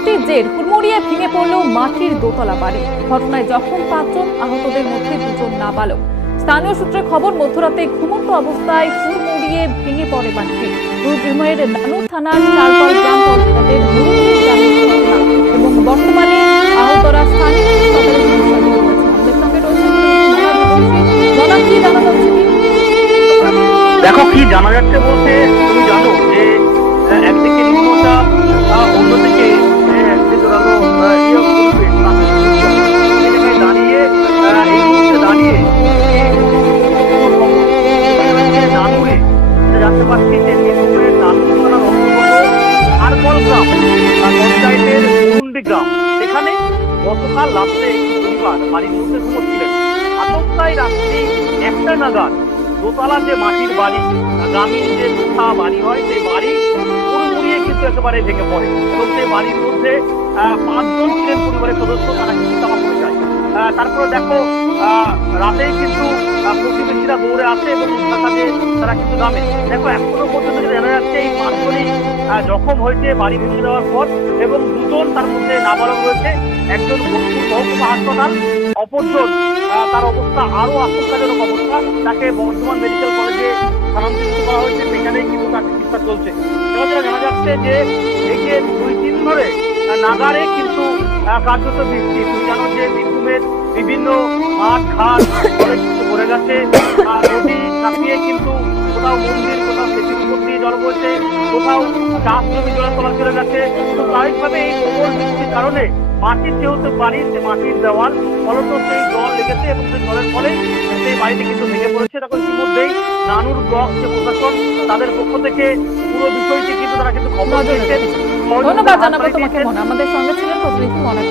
বৃষ্টির জের হুড়মুড়িয়ে ভেঙে পড়ল মাটির দোতলা বাড়ি। ঘটনায় জখম 5 জন, আহতদের মধ্যে 2 জন নাবালক। স্থানীয় সূত্রে খবর, মধ্যরাতে ঘুমন্ত অবস্থায় হুড়মুড়িয়ে ভেঙে পড়ে বাড়িটি। বীরভূমের নানুর থানার চারপাল গ্রাম পঞ্চায়েতের হুড়মুড়ি গ্রামের ঘটনা এবং বর্তমানে আহতরা স্থানীয় হাসপাতালে চিকিৎসাধীন রয়েছেন। আমাদের সঙ্গে রয়েছেন কি জানা যাচ্ছে? দেখো কি জানা যাচ্ছে বলতে, তুমি জানো যে একদিকে নিম্নচাপ, অন্যদিকে দাঁড়িয়ে নানুরে জানতে পারছি যে বীরভূমের নানুর থানার অন্তর্গত আরকল গ্রাম পঞ্চায়েতের মুন্ডি গ্রাম, সেখানে গতকাল রাত্রে একটি পরিবার বাড়ির মধ্যে ঘুমোচ্ছিলেন। আচমকাই রাত্রি 1টা নাগাদ দোতলা যে মাটির বাড়ি, গ্রামীণ যে দোতা বাড়ি হয়, সেই বাড়ি হুড়মুড়িয়ে কিন্তু একেবারে ভেঙে পড়ে এবং সেই বাড়ির মধ্যে 5 জন ছিলেন পরিবারের সদস্য, তারা কিন্তু চাপা পড়ে যায়। তারপরে দেখো রাতেই কিন্তু প্রতিবেশীরা দৌড়ে আসে এবং কাজে তারা কিন্তু নামে। দেখো এখনো পর্যন্ত জানা যাচ্ছে এই 5 জনই জখম হয়েছে বাড়ি ভেঙে দেওয়ার পর, এবং 2 জন তার মধ্যে নাবালক রয়েছে। একজন মহকুমা হাসপাতাল, অপরজন তার অবস্থা আরো আশঙ্কাজনক অবস্থা, তাকে বর্ধমান মেডিকেল কলেজে স্থানান্তরিত করা হয়েছে, সেখানেই কিন্তু তার চিকিৎসা চলছে। জানা যাচ্ছে যে এই যে 2 দিন ধরে নাগারে কিন্তু কার্যত বৃষ্টি, তুমি জানো যে বীরভূমের বিভিন্ন মাঠ ঘাট কিন্তু ভরে গেছে, নদী কাঁপিয়ে কিন্তু কোথাও মন্দির, কোথাও সেতুর উপর দিয়ে জল বইছে, কোথাও চাষ জমি জলে তোলা চলে গেছে। তো স্বাভাবিকভাবে এই প্রবল বৃষ্টির কারণে মাটির যেহেতু বাড়ি, সে মাটির দেওয়াল ফলত সেই জল লেগেছে এবং সেই জলের ফলেই সেই বাড়িটি কিন্তু ভেঙে পড়েছে। তখন ইতিমধ্যেই নানুর ব্লক যে প্রশাসন, তাদের পক্ষ থেকে পুরো বিষয়টি কিন্তু তারা কিন্তু খবর দিয়েছেন। ধন্যবাদ জানাবো তোমাকে। আমাদের সঙ্গে ছিলেন প্রতিনিধি মনা।